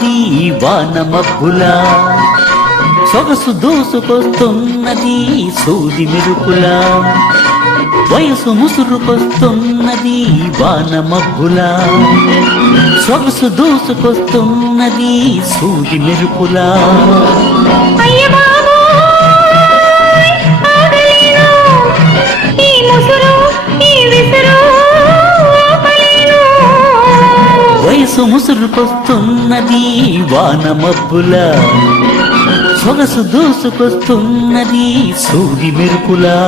దూసుకొస్తున్నది వాన మబ్బులా, సొగసు దూసుకొస్తున్నది సూది మెరుపులా, వయసు ముసురుకొస్తున్నది వాన మబ్బులా, సొగసు దూసుకొస్తున్నది సూది మెరుపులా. వయసు ముసురుకొస్తున్నది వాన మబ్బులా, సొగసు దూసుకొస్తున్నది సూది మెరుపులా.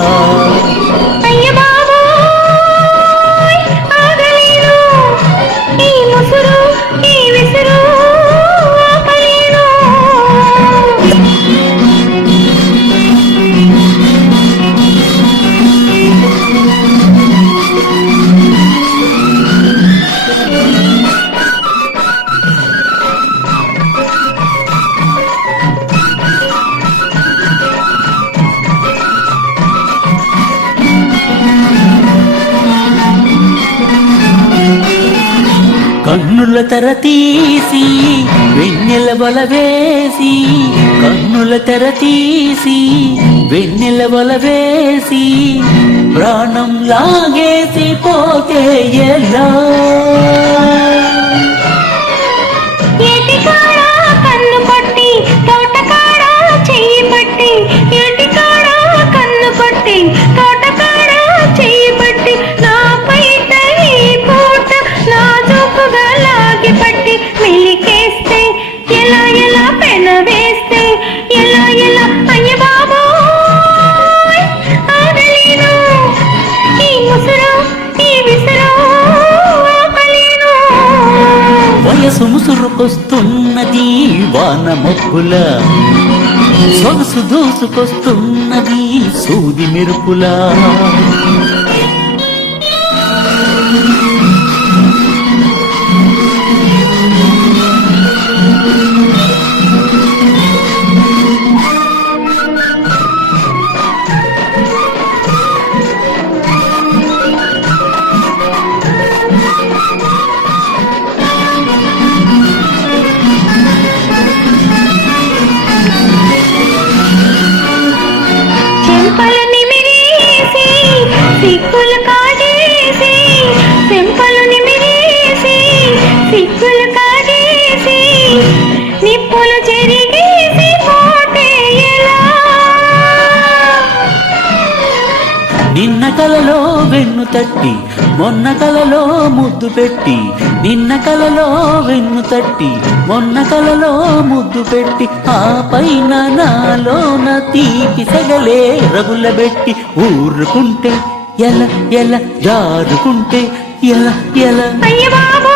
కన్నుల తెర తీసి వెన్నెల వల వేసి, కన్నుల తెర తీసి వెన్నెల వల వేసి, ప్రాణం లాగేసి పోతే ఎలా? కన్ను పట్టి తోటకాడ చెయ్యి పట్టి, ఏటికాడ కన్ను పట్టి తోటకాడ చెయ్యి పట్టి, నా పైట ఈ పూట నా చూపుగా లాగి పట్టి, మిలికేస్తే ఎలా ఎలా పెన వేస్తే ఎలా ఎలా, అయ్య బాబోయ్ ఆగలేను, ఈ ముసురు ఈ విసురు ఆపలేను. వయసు ముసురుకొస్తున్నది వాన మబ్బులా, సొగసు దూసుకొస్తున్నది సూది మెరుపులా. సిక్కులు కాడేసి చెంపలు నిమిరేసి, సిక్కులు కాడేసి నిప్పులు చెరిగేసి పోతే ఎలా? నిన్న కలలో వెన్ను తట్టి మొన్న కలలో ముద్దు పెట్టి, నిన్న కలలో వెన్ను తట్టి మొన్న కలలో ముద్దు పెట్టి, ఆ పైన నాలోన తీపి సగలే రగులబెట్టి, ఊరుకుంటే ఎలా ఎలా, జారుకుంటే ఎలా ఎలా. అయ్య బాబో